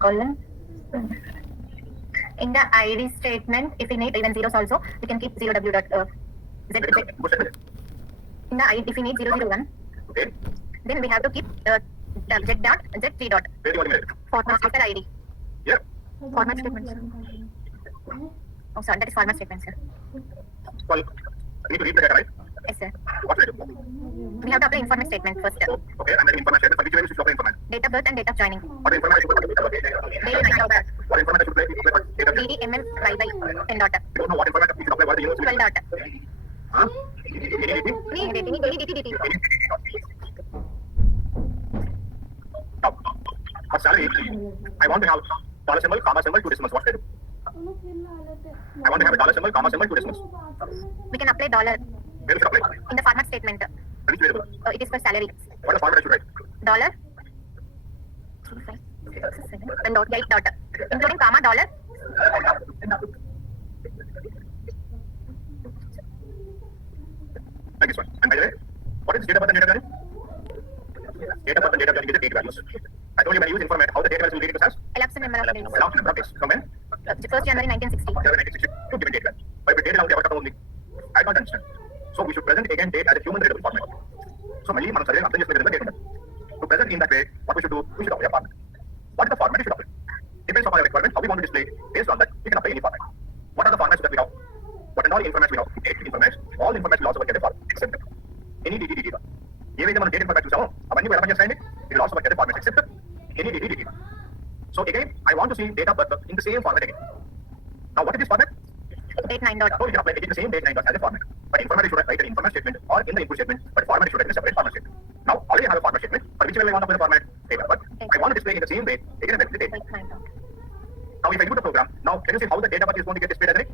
colon. In the ID statement, if we need even zeros also, we can keep 0w dot z. In the ID, if we need 001, Okay. then we have to keep z dot z3 dot. Where do you want to Format after ID. Yeah. Format statement. Oh, sorry, that is format statement, sir. Well, I need to read the data, right? Yes, sir. What should I do? We have to apply informant statement first. Okay, and then information. For which way we should apply information? Date of birth and date of joining. What information should we apply? Date and date. What information should we apply for data? DD MM Y by 10 dot. We don't know what information we should apply. What are the units? 12 dot. Huh? Now, for salary, I want to have dollar symbol, comma symbol, two decimals. What should I do? I want to have a dollar symbol, comma symbol, two decimals. We can apply dollar Where should I apply? in the format statement. Which variable? It is for salary. What is the format I should write? Dollar. And dot 8 dot. Including comma dollar. Like this one. And by the way, what is date of birth and date of joining? Date of birth and date of joining is the date values. I told you when I use informant, how the date values will relate to as? Elapsed number of days. Elapsed number of days. From when? 1st January 1960. 1962 given date value. But if date allowed to only, I don't understand. So we should present again date as a human readable format. So many మనం సరైన అర్థం చేసుకునే విధంగా date ఉంటుంది. To present in that way, what we should do, we should apply a format. What is the format we should apply? Depends on our requirement, how we want to display. Based on that, we can apply any format. What are the formats that we have? What are all information we have? Date information. All information will also work at a format, except any DD. ఏవైతే మనం date information చూసామో అవన్నీ కూడా ఎలా పనిచేస్తాయండి? It will also work at a format except any DD. So again, I want to see date of birth in the same format again. Now what is this format? Date 9 dot. So we can apply again the same date 9 dot as a format. But information should write an information statement or in the input statement, but format should write in a separate format statement. Now already I have a format statement, but which way I want to put the format? Date of birth. I want to display in the same way again and the date. Date 9 dot. Now if I do the program, now can you see how the date of birth is going to get displayed as a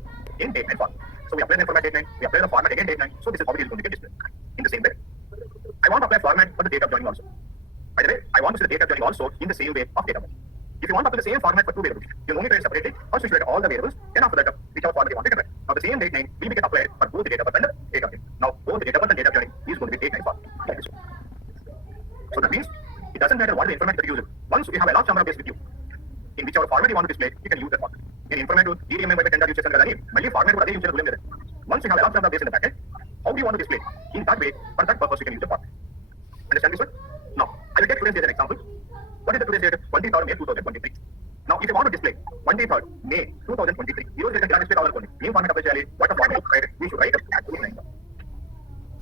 in date 9 format? So we apply the information statement, we apply the format again date 9. So this is how it is going to get displayed in the same way. I want to apply format for the date of joining also. By the way, I want to see the date of joining also in the same way of date of birth. If you want to apply the same format for two variables, you only write separately. First you should write all the variables, then after that, whichever format you want to write. Now the same date 9 will be applied for both the date of birth and the date of joining. Now both the date of birth and date of joining is going to be date 9 format. Like this. So that means it doesn't matter what the information that you use. Once you have a large number of days with you, in whichever format you want to display, you can use that format. In informative, DDMM by 10 use చేస్తాను కదా అని మళ్ళీ format కూడా అదే use చేయడం లేదు. Once you have a large number of days in the packet, how do you want to display? In that way, for that purpose you can use the format. Understand this one? Now, I will take today's date as an example. What is the today's date? 23rd May 2023. Now, if you want to display 23rd May 2023, you don't get display all the new format of the challenge. What the format write? We should write it actually 9.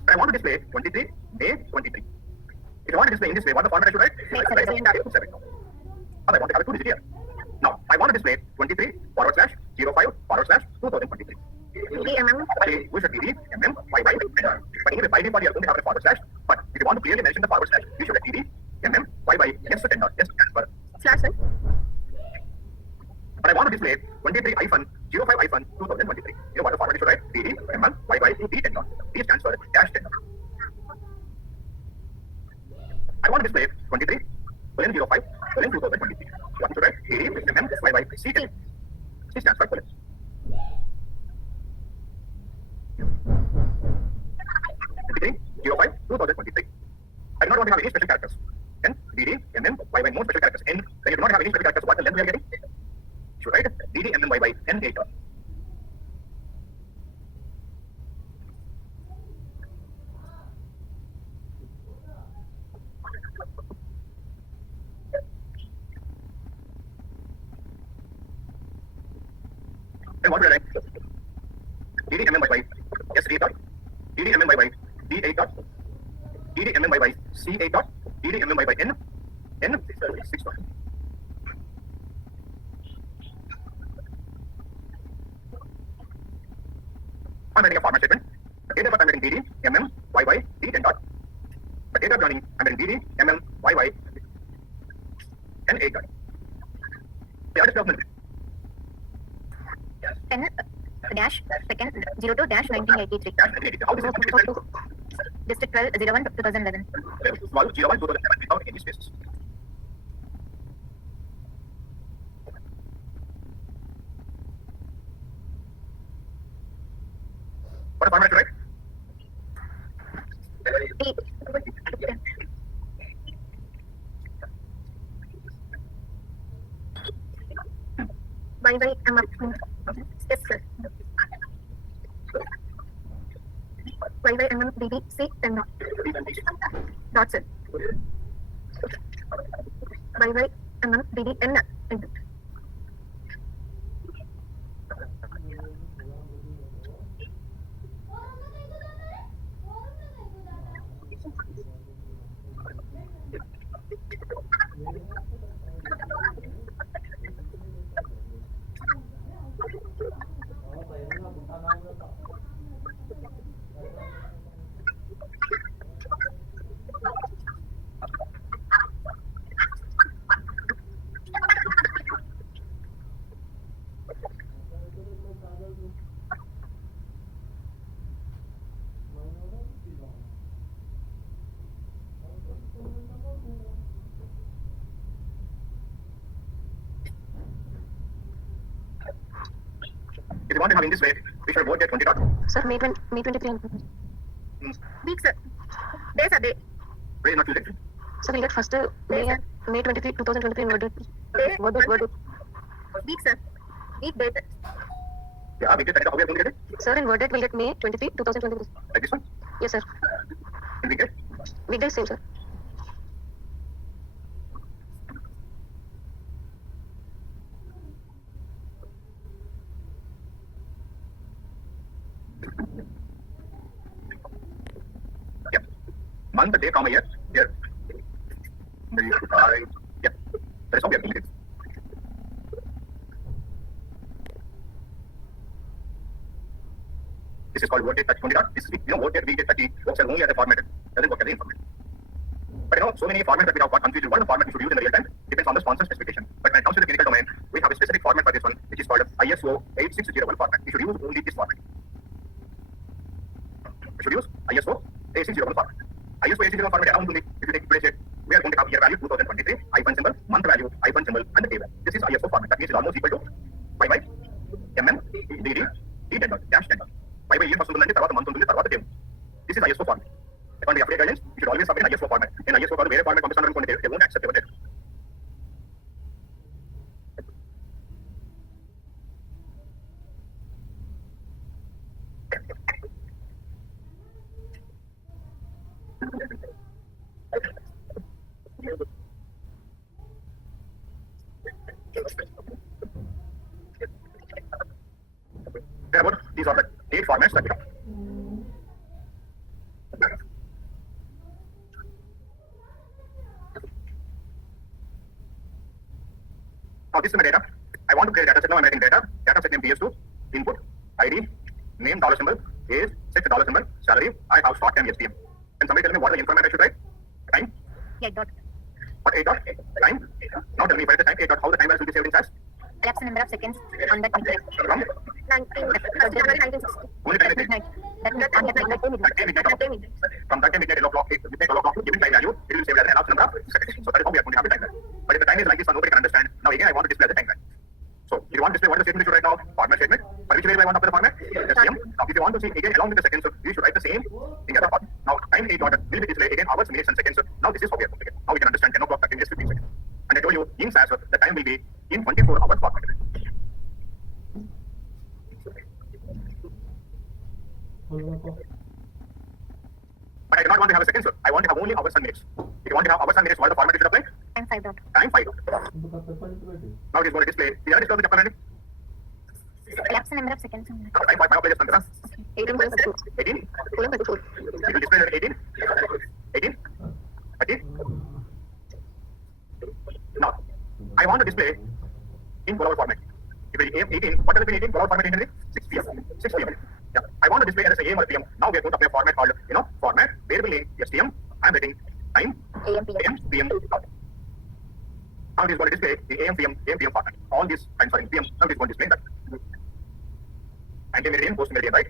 But I want to display 23 May 23. If you want to display in this way, what the format I should write? I write 7. But I want to have it 2 digit here. Now, I want to display 23 /05 /2023. DDMM. We should DD, MM, YY, but anyway, by default, you are going to have a forward slash. But if you want to clearly mention the forward slash, you should write DD, MM, YY, yes to 10 dot, yes transfer. Slash, sir. But I want to display 23 -05 2023. You know what the format you should write? DD, MM, YY, D 10 dot, D stands for dash 10 dot. I want to display 23 -05 2023. What you should write? DD, MM, YY, C 10. C stands for colon. /05 2023. I do not want to have any special characters. Then DD, MM, YY, no special characters. N, when you do not have any special characters, what the length we are getting? Should write DD, MM, YY, N 8 dot. Then what will I write? DD, MM, YY, S 8 dot. DD, MM, YY, D 8 dot. DD, MM, YY, C 8 dot. DD, MM, YY, N 6 dot. I'm writing a format statement. The date of birth I'm writing DD, MM, YY, D 10 dot. The date of joining I'm writing DD, MM, YY, N 8 dot. The other development. 10 dash second 02 dash 1983. How this is displayed? District 12 01 2011. 12 01 2007 without any spaces. What format should I write? Yes, sir. BBC 10 dot. Dot, sir. BB N. If you want to have in this way, we should vote get 20 dot. Sir, May 23. Week, sir. Day, sir, day. Today is not Tuesday. Sir, we'll get first May 23, 2023 word date. Word date. Week, sir. Week date. Yeah, we get how we are going to get it? Sir, in word date we'll get May 23, 2023. Like this one? Yes, sir. And we get? Weekday same, sir. Yeah. Month, day, comma, year. Here. Yeah. That is how we are doing it. This is called word date 20 dot. This is, word date we get 30 works only as a format. Doesn't work as a format. But so many formats that we have got confused. What is the format we should use in the real time? Depends on the sponsor specification. But when it comes to the clinical domain, we have a specific format for this one, which is called ISO 8601 format. We should use only this format. We should use ISO 8601 format. ISO 8601 format around if you take today's date, we are going to have year value 2023, hyphen symbol, month value, hyphen symbol, and the day value. This is ISO format. That means it's almost equal to pi by mm, dd, d10 dot, dash 10 dot. Pi by year first ఉంటుంది తర్వాత month ఉంటుంది తర్వాత day. This is ISO format. When we update guidelines, you should always submit in ISO format. In ISO format, వేరే format పంపిస్తాను అనుకోండి, they won't accept your data. These are the date formats that we have. Now this is my data. I want to create a data set. Now I'm writing data. Data set name PS2, input, ID, name dollar symbol, age, sex dollar symbol, salary. I have start time STM. Can somebody tell me what the information I should write? Time? 8 dot. What 8 dot? Time? Now tell me if I write the time 8 dot, how the time value will be saved in SAS? Elapsed number of seconds on that midnight. From? 1960. Only time is Midnight. That midnight. From that day midnight 12 o'clock, midnight 12 o'clock, given time value, it will save as an elapsed number of seconds. So that is how we are going to have the time value. But if the time is like this, nobody can understand. Now again, I want to display the time value. So if you want to display what is the statement you should write now, format statement. For which way do I want to apply the format? STM. Now if you want to see again along with the seconds, you should write the same thing as a format. Now time 8 dot will be displayed again hours, minutes and seconds. Now this is how we are going to get. Now we can understand 10 o'clock, 13 minutes, 15 seconds. And I told you in SAS, the time will be in 24 hours format. But I do not want to have a seconds. I want to have only hours and minutes. If you want to have hours and minutes, what is the format you should apply? Time 5 dot. Time 5 dot. Now it is going to display. Did I display the chapter already? Elapsed number of seconds. Time 5 pages under 18. 18. It will display 18. 18. 13. Now I want to display in 4 hour format. If it is 18, what does it mean 18? 4 hour format in 6 p.m. 6 p.m. Yeah. I want to display as a AM or PM. Now we are going to apply a format called, format, variable name, STM. I am writing time, AM, PM. Now it is going to display the AM, PM format. All these times are in PM. Now it is going to display that. Anti-meridian, post-meridian, right?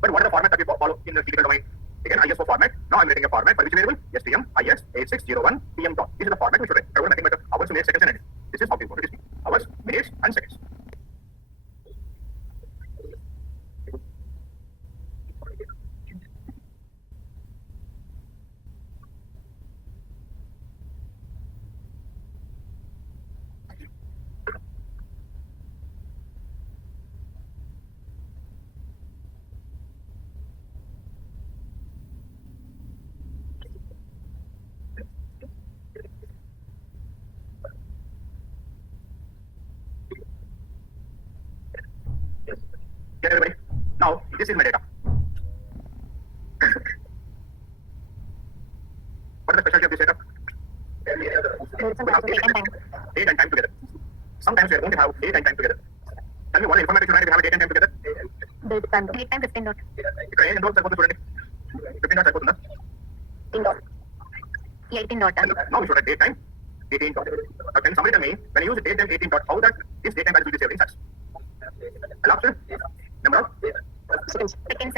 But what is the format that we follow in the critical domain? Again, ISO format. Now I'm writing a format for which variable? STM, IS, 8601, PM dot. This is the format we should write. I want nothing but hours, minutes, seconds, and minutes. This is how we go to display. Hours, minutes, and seconds. Clear, everybody? Now, this is my data. What is the specialty of this data? There is some We have date and time. date and time together. Sometimes we are going to have date and time together. Tell me what information should write if we have date and time together? Date time 15 dot. ఇక్కడ ఏ ఎంతో సరిపోతుంది చూడండి 15 dot సరిపోతుందా 18 dot. 18 dot. now we should write date time 18 dot. Now can somebody tell me when you use date time 18 dot how that this date time value will be saved in sets? Last number of Seconds.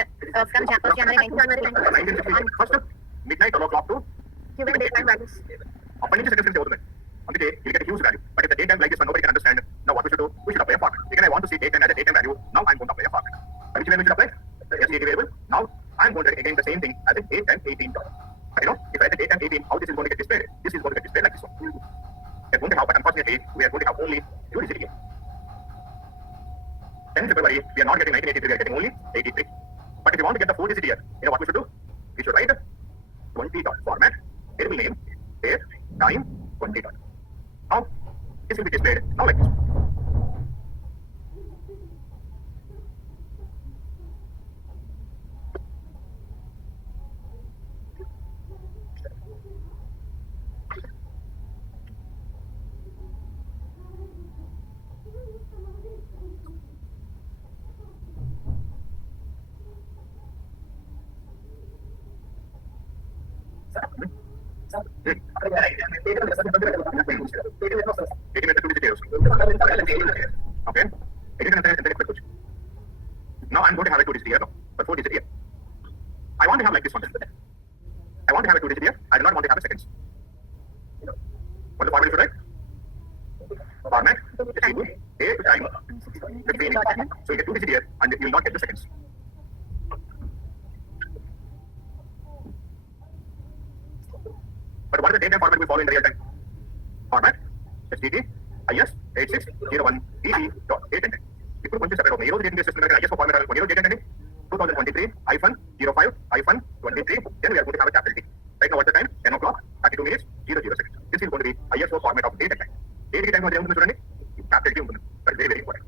From January 1960. first midnight 12 o'clock to Given date time values. అప్పటి నుంచి seconds అవుతుంది అందుకే you get a huge value but if the date time like this one nobody can understand now what we should do we should apply a format again I want to see date time as a date time value now I'm going to apply a format which way we should apply SDT variable now I'm going to again the same thing as a date time 18 dot but you know if I write the date time 18 how this is going to get displayed this is going to get displayed like this one we are going to have but unfortunately we are going to have only two digit here 10th February we are not getting 1983 we are getting only 83 but if you want to get the 4 digit here you know what we should do we should write 20 dot format variable name date time 20 dot now this will be displayed now like this. Okay. Now I'm going to have a 2 digit here, no, but 4 digit here. I want to have like this one. I want to have a 2 digit here. I do not want to have a seconds. What the format should write? Format is equal to a to time 15. So you get 2 digit here and you will not get the seconds. But what is the date time format we follow in the real time? Format SDT IS 8601 EC dot 8 and 10. ఇప్పుడు కొంచెం separate అవుతుంది ఈ రోజు date చేస్తున్నారు ISO format అనుకోండి ఈ రోజు date ఏంటండి 2023 -05 -23 then we are going to have a capital T right now what the time 10 o'clock 32 minutes 00 seconds this is going to be ISO format of date and time date కి time మధ్య ఏముంటుంది చూడండి capital T ఉంటుంది that is very very important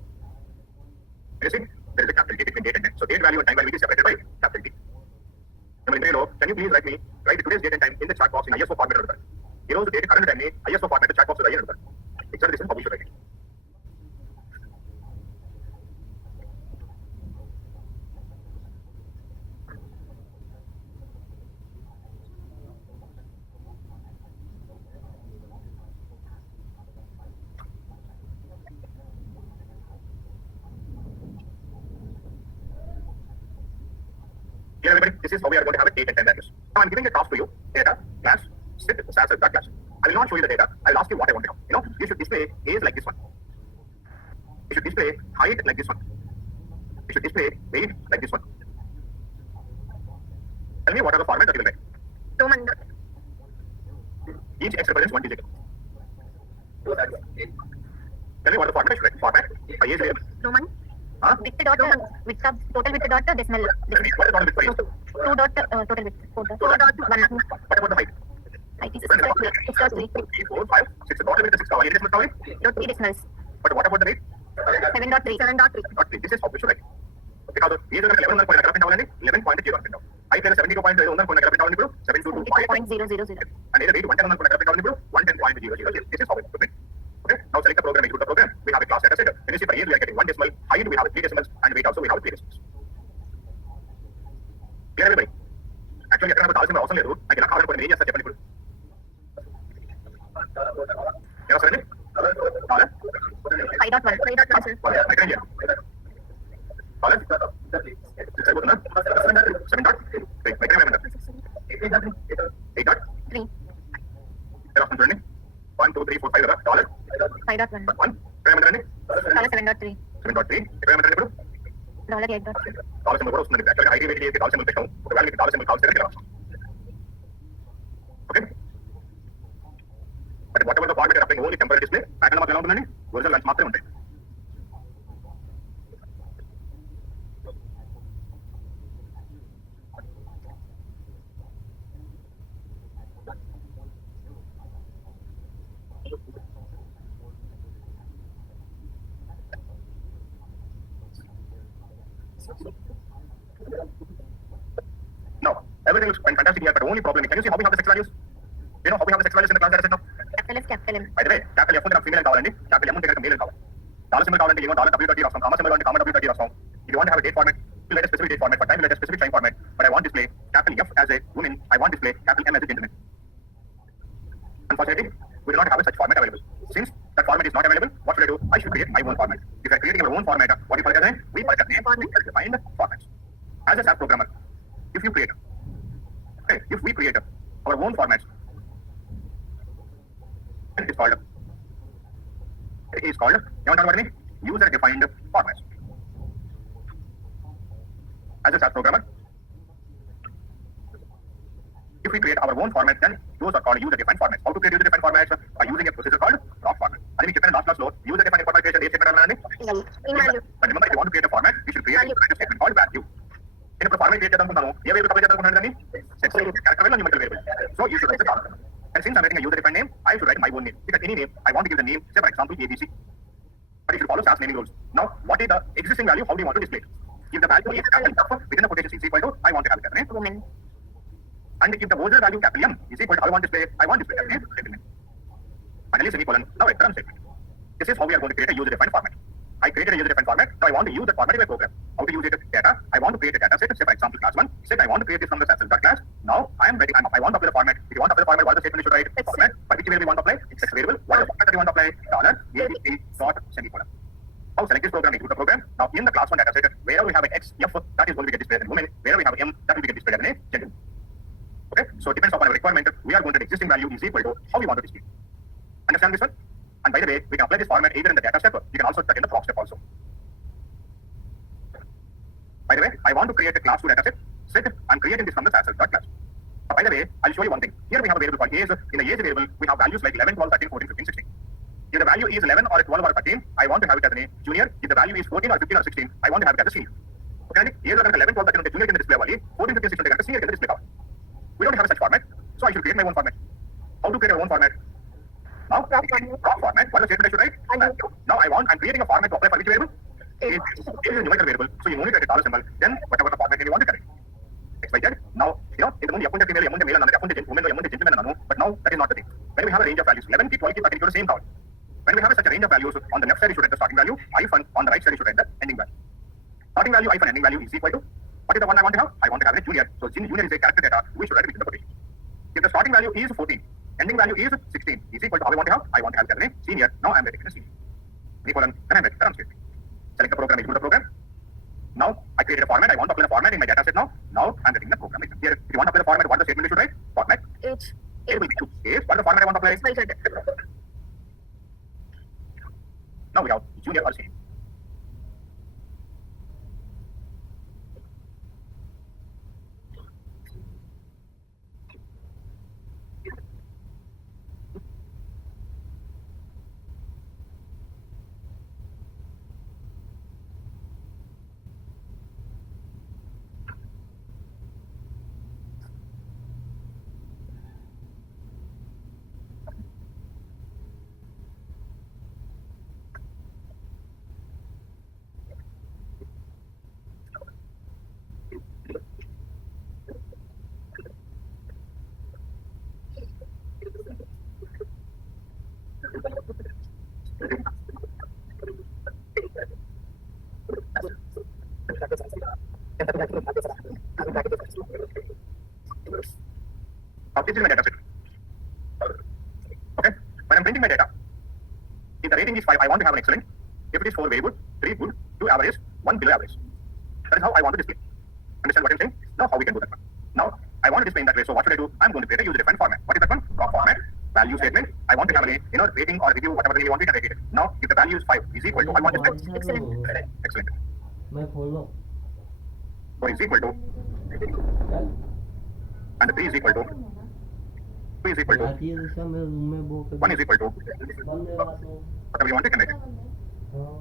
you see there is a capital T between date and time so date value and time value is separated by capital T number ఇందులో can you please write today's date and time in the chat box in ISO format అడుగుతారు ఈ రోజు date current time ని ISO format chat box లో అడుగుతారు exactly this is how we should write it. Here everybody, this is how we are going to have a date and time values. Now I'm giving a task to you, data, class, sit, SAS, that class. I will not show you the data. I will ask you what I want to know. You know, you should display age like this one. You should display height like this one. You should display weight like this one. Tell me what are the formats that you will write. Roman. Each X represents one digit. Tell me what the format I should write. Format by age variable. Roman. Huh? Width dot width of total width dot decimal. Tell me what is the bit for age? 2 dot total width. 4 dot 1. What about the height? Height is 6.3. 3, 4, 5, 6. The total width is 6. Any decimal probably? Dot 3 decimals. But what about the weight? 7.3. 7.3. Not 3. This is how we should write. Because age 11 ఉందనుకోండి ఎక్కడ print అవ్వాలండి 11.0 print అవ్వాలి height 72.5 ఉందనుకోండి ఎక్కడ print అవ్వాలి ఇప్పుడు 72.5 0.000. and weight 110 ఉందనుకోండి ఎక్కడ ప్రింట్ అవ్వాలి ఇప్పుడు 110.000. This is how we put it. Okay, now select the program, execute the program. We have a class data set. When you see for age we are getting 1 decimal, height we have 3 decimals, and weight also we have 3 decimals. Clear everybody? Actually ఎక్కడ నాకు కావాల్సిన అవసరం లేదు నాకు ఇలా కావాలనుకోండి నేను ఏం చేస్తా చెప్పండి ఇప్పుడు ఎలా సరే కావాలా 5.1. 5.1. ఎక్కడ చేయాలి కావాలా సరిపోతుందా 7 డాట్ ఎక్కడ ఏమన్నా 8 డాట్ 3. ఎలా వస్తుంది చూడండి 1 2 3 4 5 కదా డాలర్ 5.1. 1 ఎక్కడ ఏమన్నా $7.3. 7.3 ఎక్కడ ఏమన్నా ఇప్పుడు $8.3. డాలర్ సింబల్ కూడా వస్తుంది యాక్చువల్గా ఐడి వెయిట్ చేసి డాలర్ సింబల్ పెట్టాము ఒకవేళ మీకు డాలర్ సింబల్ కావాల్సి దగ్గర okay but what ever the format applying only temporary display pattern మాత్రం ఎలా ఉంటుందండి ఒరిజినల్ లెన్స్ మాత్రమే ఉంటాయి Now, everything looks fantastic here, but the only problem is, can you see how we have the sex values? You know how we have the sex values in the class data set now? Capital F, capital M. By the way, capital F ఉంటే female కావాలండి, capital M ఉంటే male కావాలి. Dollar symbol కావాలంటే $W30 రాస్తాం, comma symbol అంటే comma W30 రాస్తాం. If you want to have a date format, you let a specific date format. For time, you let a specific time format. But I want display capital F as a woman, I want display capital M as a gentleman. Unfortunately, we do not have such format available. Since that format is not available, what should I do? I should create my own format. If you are creating your own format, what do you call it? We call it a defined formats. As a SAP programmer, if you create, okay, if we create our own formats, it is called, you want to talk about me? User defined formats. As a SAP programmer, if we create our own format, then those are called user-defined formats. How to create user-defined formats? By using a procedure called proc format. I think last class, user-defined format creation is In value. But remember, if you want to create a format, you should create a statement called value. In a format create numerical variable. So you should write the column. And since I'm writing a user-defined name, I should write my own name. Because any name, I want to give the name, say for example, ABC. But you should follow SAS naming rules. Now, what is the existing value? How do you want to display it? If the value is capital F within the quotation is equal to, I want to have it as a name. Woman. And if the original value capital M is equal to, I want display capital name, gentleman. Finally, semicolon. Now a term statement. This is how we are going to create a user-defined format. I created a user-defined format. Now I want to use that format in my program. How to use it? Data. I want to create a data set. Say for example, class 1. Set I want to create this from the SAP class. Now I am ready. I want to apply the format. If you want to apply the format, what is the statement you should write? Format. For which variable we want to apply? It's a variable. What is the format that you want to apply? $ABC dot semicolon. Now select this program, execute the program. Now in the class 1 data set, wherever we have an X, F, that is going to get displayed as a woman. Wherever we have M, that will get displayed as a gentleman. Okay, so it depends upon our requirement. We are going to the existing value is equal to how we want to display. Understand this one? And by the way, we can apply this format either in the data step, you can also set in the proc step also. By the way, I want to create a class 2 data set. Set, I'm creating this from the SAS class. By the way, I'll show you one thing. Here we have a variable called age. In the age variable, we have values like 11, 12, 13, 14, 15, 16. If the value is 11 or 12 or 13, I want to have it as a junior. If the value is 14 or 15 or 16, I want to have it as a senior. Okay, age 11, 12, 13 junior can display value. 14, 15, 16 senior can display value. We don't have such format, so I should create my own format. How to create our own format? Now, proc format. What is the statement I should write? Now I'm creating a format to apply for which variable? Age is a numerical variable, so you only write a dollar symbol. Then whatever the format name you want to correct. X, Y, Z. Now, in the F female, M male, and woman, gentleman, but now that is not the thing. When we have a range of values, 11, 12, I can go the same count. When we have such a range of values, on the left side you should write the starting value, hyphen, on the right side you should write the ending value. Starting value, hyphen, ending value is equal to, what is the one I want to have? I want to have a junior. So junior is a character data, we should write it within the quotation. If the starting value is 14, ending value is 16, is equal to how I want to have? I want to have it as a senior. Now I'm writing it as senior. Semicolon, then I'm writing the term statement. Select the program, execute the program. Now I created a format. I want to apply the format in my data set now. Now I'm writing the program. Here, if you want to apply the format, what the statement you should write? Format. Age. It will be age. What is the format I want to apply? Now we have junior or senior. Now this is my data set. Okay, when I'm printing my data, if the rating is 5, I want to have an excellent. If it is 4, very good, 3, good, 2, average, 1, below average. That is how I want to display. Understand what I'm saying? Now how we can do that one. Now I want to display in that way. So what should I do? I'm going to create a user-defined format. What is that one? Proc format. Value statement. I want to have a rating or review, whatever you want to rate it. Now if the value is 5 is equal to, I want to display Excellent. excellent. मैं खोलो So is equal to, and 3 is equal to, 2 is equal to, आती है दिशा में room में वो 1 is equal to, बंद है बात वो whatever you want to write it. हाँ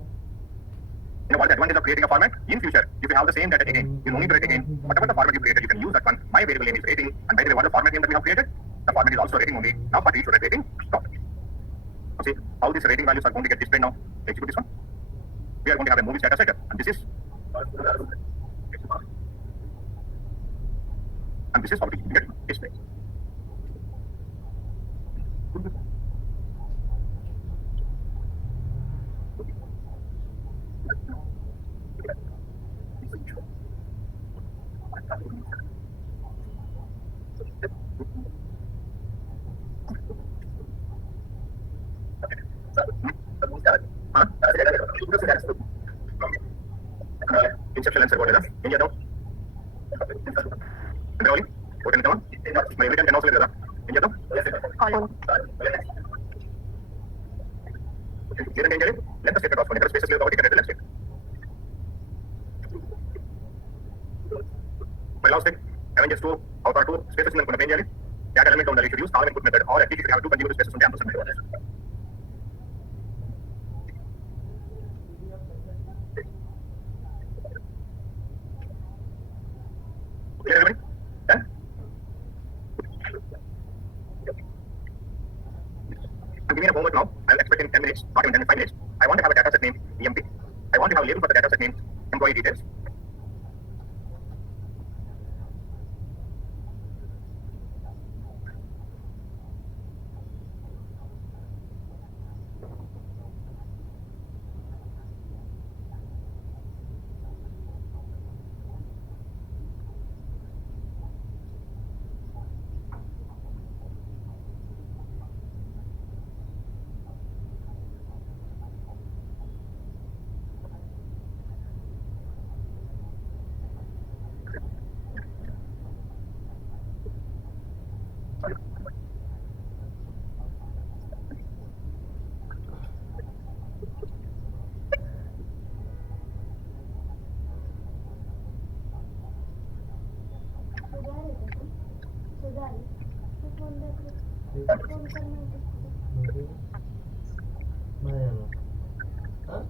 You know what the advantage of creating a format? In future, if you have the same data again, you don't need to write again. Whatever the format you created, you can use that one. My variable name is rating, and by the way, what the format name that we have created? The format is also rating only. Now, but you should write rating. Stop. See how these rating values are going to get displayed now. Execute this one. We are going to have a movies data set, and this is And this is how it will get displayed. Inception answer what is that? India down. Rolling. What is down? My written can also be that. India down. Colon. Here and here, let the statement of whenever spaces leave the vertical left state. My last thing, having just two outer two spaces in the manually, that element on the should use column input method, or at least if you have two continuous spaces on the ampersand method. Clear everybody? Done? I'm giving a homework now. I'll expect in 10 minutes, not even 5 minutes. I want to have a data set name EMP. I want to have a label for the data set name employee details. Mana? Hah?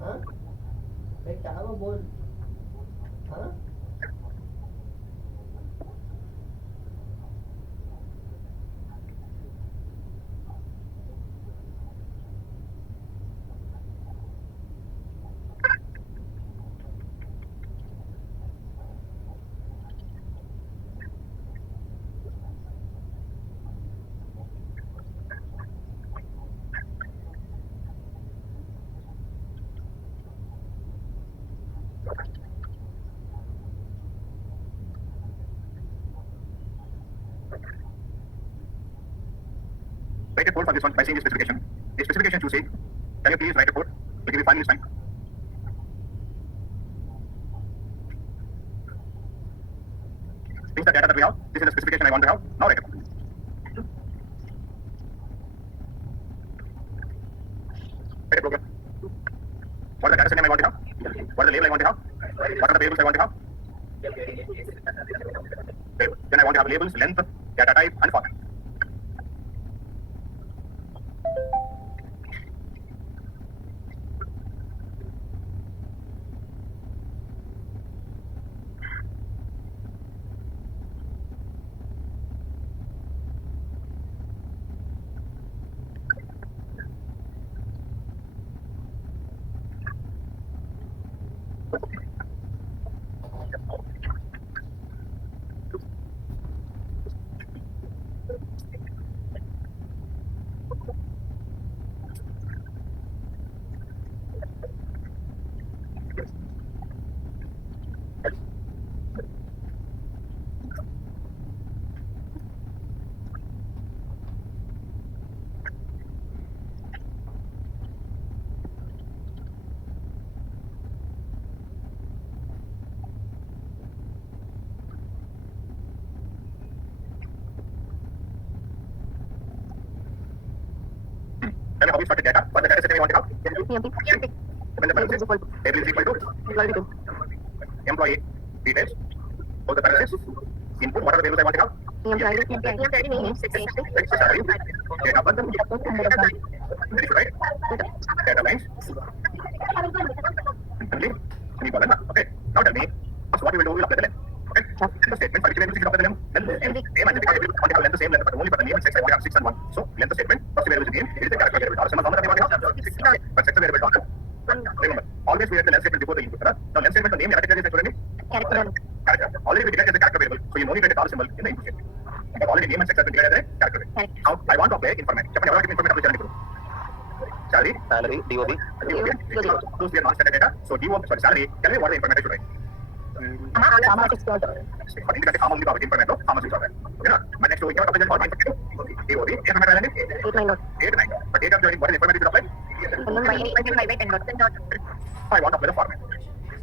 Hah? Apa bol? Hah? Write a code for this one by saying the specification. The specification to say, can you please write a code? We'll give you 5 minutes time. This is the data that we have. This is the specification I want to have. Now write a code. Write a program. What is the data set name I want to have? What is the label I want to have? What are the variables I want to have? Then I want to have labels, length, data type, and format. Tell me how we start the data. What the data set name I want to have? EMP. When the balance is Equal to. label is equal to Employee details. employee details. Both the parentheses. Input. What are the values I want to have? EMP ID name. Salary. Date of birth. Then you should write data lines. Simply semicolon. Okay. Now tell me. So what we will do, we will apply the length. Okay. The statement for which variable we should apply the length. Length name and because we want to have length the same length, but only for the name and sex I want to have 6 and 1. So length the statement. First variable is name. It is the character variable. How much we want to have? Okay. But sex variable dollar. Remember, always we have the length statement before the input. Now length statement the name character is actually Character. character. already been declared as a character variable, so you no need to get a dollar symbol in the input statement. But already name and sex has been declared as a character variable. Correct. Now I want to apply informant. చెప్పండి ఎవరికి informant apply చేయాలి ఇప్పుడు? Salary, DOB. those we are non-standard data. So salary. Tell me what the informant should write. Comma 6 dot. But ఎందుకంటే common ఉంది కాబట్టి informant లో common 6 అవుతాయి. ఓకేనా? మరి నెక్స్ట్ ఇక్కడ అప్లై చేయాలి format DOB. informant రాయాలండి 8 8 9. But date of joining what is informant should apply? by 10 dot. 10 dot. I want to apply the format.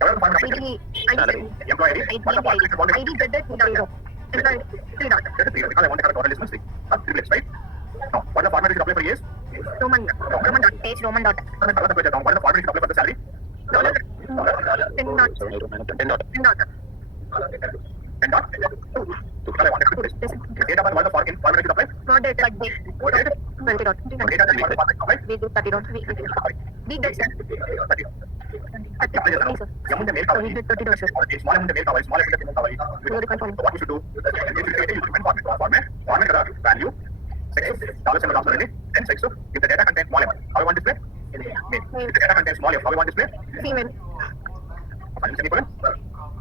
ఎవరికి format apply చేయాలి? ID. Employee ID. What the format should apply? ID Z 3 dot. Employee 3 dot. That is clear because I want to have a total list must be privilege, right? Now, what the format should apply for years? Roman dot. H Roman dot. What the format should apply for the salary? $10 dot. 10 dot. 10 dot. And dot. Because I want to do this. Data what the format should apply? What date? Like date. What date? 20 dot. Data what the format should apply? Week 30 dot. Week date. 30. Amount the mail cover. Small amount the mail cover. Small amount the mail cover. So what you should do? You should create a useful format. Format kada value. Dollars and dollars already. Then sex. If the data contains small amount, how you want display? Mail. If the data contains small amount, how you want display? Female.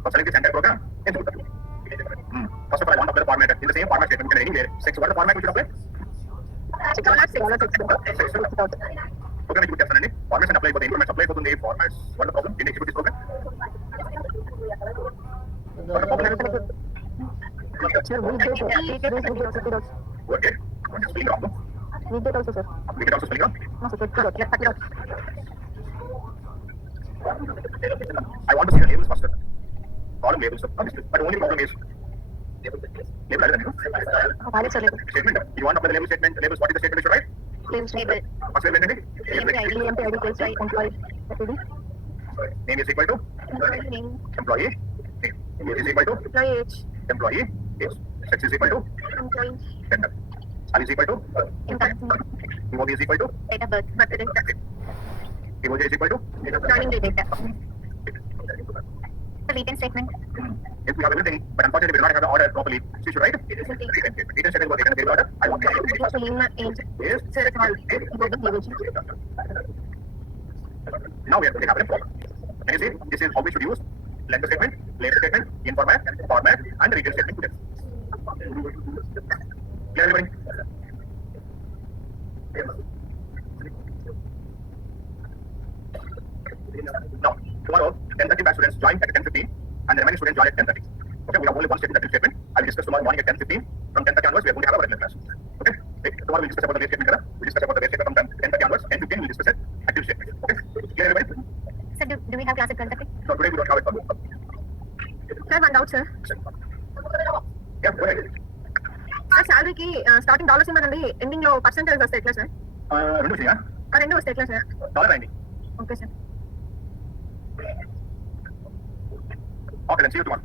For select this entire program, first of all, I want to apply the format in the same format statement. You can anywhere. Sex. What is the format we should apply? Program execute చేస్తానండి. Formats and apply for the information apply అవుతుంది. Formats. What the problem? Didn't execute this program. Okay. What is spelling wrong? Week date also, sir. We can also spelling wrong. No, sir. 30 dot. 30 dot. I want to see the labels first. Column labels, but only problem is label other than Valid, sir. statement. You want to apply the label statement? Labels. What is the statement you should write? Claims label. What's the label? EMP ID claims right. Employee. Name is equal to Name. employee. Name is equal to Employee age. employee. Yes. Sex is equal to Employee. gender. Salary is equal to Income. EOB is equal to Date of birth. Birthday. EOJ is equal to Joining date. The written statement. If we have everything, but unfortunately we do not have the order properly, so you should write written statement was taken in order. I want What's the name? Age. yes. Sir, it's all. Now we are going to have a problem. Can you see? This is how we should use length statement, label statement, format, and retail statement together. Clear everybody? Now, tomorrow, 10:30 batch students join at 10:15, and the remaining students join at 10:30. Okay, we have only one statement, that is statement. I will discuss tomorrow morning at 10:15. From 10:30 onwards, we are going to have our regular class. Okay? Tomorrow we'll discuss about the late statement. We'll discuss about the late statement from 10:30 onwards. 10:15 we'll discuss it active statement. Okay? Clear everybody? Sir, do we have class at 12:30? No, today we don't have it. Sir, one doubt, sir. Yeah, go ahead. Sir శాలరీకి starting dollars ఇవ్వనండి ending లో percentage వస్తాయి ఎట్లా sir రెండు వచ్చినాయా? రెండు వస్తాయి ఎట్లా సార్ డాలర్ అయింది. Okay sir Okay, then see you tomorrow.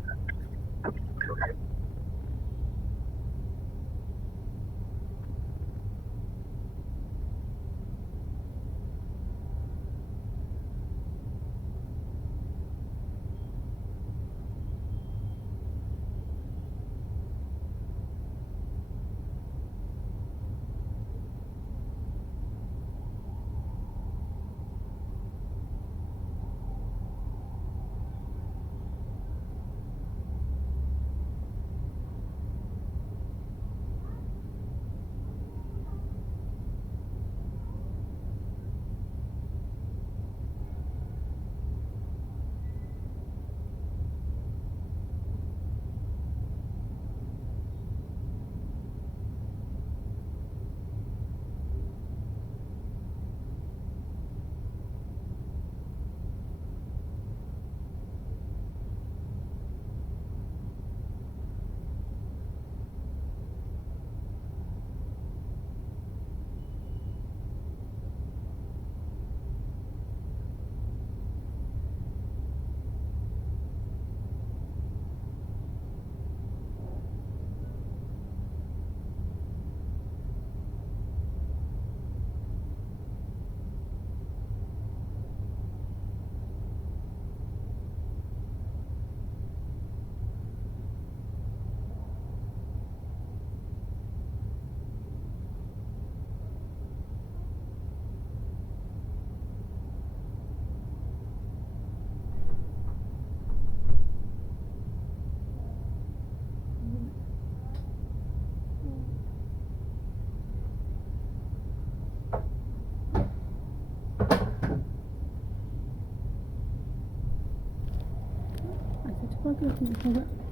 Okay, okay.